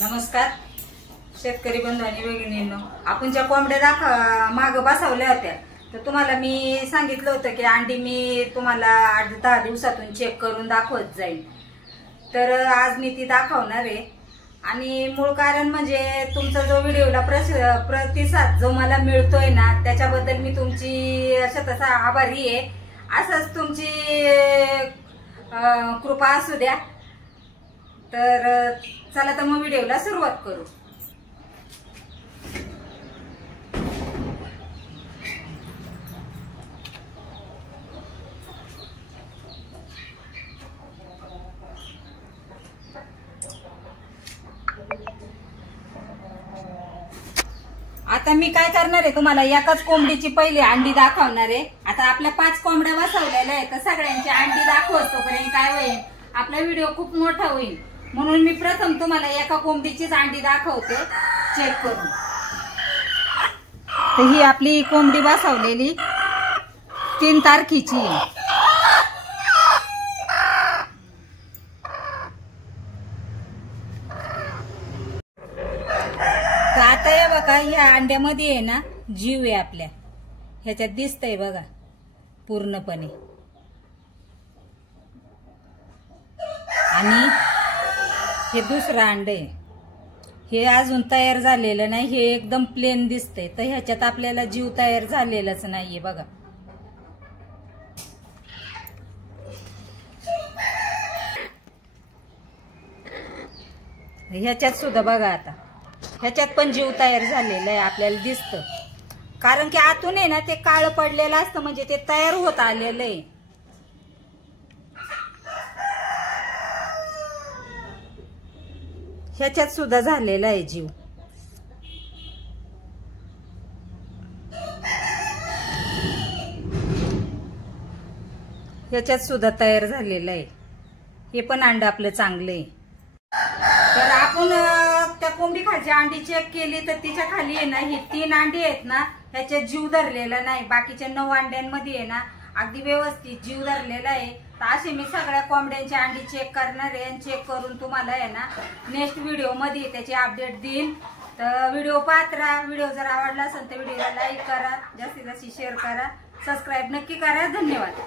नमस्कार शेतकरी बंधू आणि भगिनींनो, आपण ज्या कोंबड्या माग बसवल्या होत्या तर तुम्हाला मी सांगितलं होतं की अंडी मी तुम्हाला 8-10 दिवसातून चेक करून दाखवत जाईल। तर आज मी ती दाखवणार आहे आणि मूळ कारण म्हणजे तुमचा जो व्हिडिओला प्रतिसाद जो मला मिळतोय ना त्याच्याबद्दल मी तुमची तसा आभारी आहे। असंच तुमची कृपा असू द्या। तर चला तर मग व्हिडिओला सुरुवात करू। आता मी काय करणार आहे तुम्हाला एकाच कोंबडीची पहिली अंडी दाखवणार आहे। आता आपल्या 5 कोंबड्या बसवलेल्या आहेत तर सगळ्यांची अंडी दाखवतो पर्यंत काय होईल आपला व्हिडिओ खूप मोठा होईल, म्हणून मी प्रथम तुम्हाला एका कोंबडीचीच अंडी दाखवते चेक करून। तर ही आपली कोंबडी बसवलेली 3 तारखेची आहे। तर आता हे बघा या अंड्यामध्ये आहे ना जीव आहे आपल्या, ह्याच्यात दिसतंय बघा पूर्णपणे। आणि हे दुसरं अंड आहे, हे अजून तयार झालेलं नाही, हे एकदम प्लेन दिसतंय। तर ह्याच्यात आपल्याला जीव तयार झालेलाच नाहीये बघा। ह्याच्यात सुद्धा बघा आता ह्याच्यात पण जीव तयार झालेला आहे आपल्याला दिसतं, कारण की आतून आहे ना ते काळं पडलेलं असतं म्हणजे ते तयार होत आलेलं आहे। ह्याच्यात सुद्धा झालेला आहे जीव। ह्याच्यात सुद्धा तयार झालेलं आहे, हे पण अंड आपलं चांगलं आहे। तर आपण त्या कोंबडी खालची अंडी चेक केली तर तिच्या खाली आहे ना ही 3 अंडी आहेत ना ह्याच्यात जीव धरलेला नाही, बाकीच्या 9 अंड्यांमध्ये आहे ना अगदी व्यवस्थित जीव धरलेला आहे। तर असे मी सगळ्या कोंबड्यांची अंडी चेक करणार आहे आणि चेक करून तुम्हाला आहे ना नेक्स्ट व्हिडिओ मध्ये त्याची अपडेट देईन। तर व्हिडिओ पाहत राहा। व्हिडिओ जर आवडला असेल तर व्हिडिओला लाईक करा, जास्तीत जास्त शेअर करा, सबस्क्राईब नक्की करा। धन्यवाद।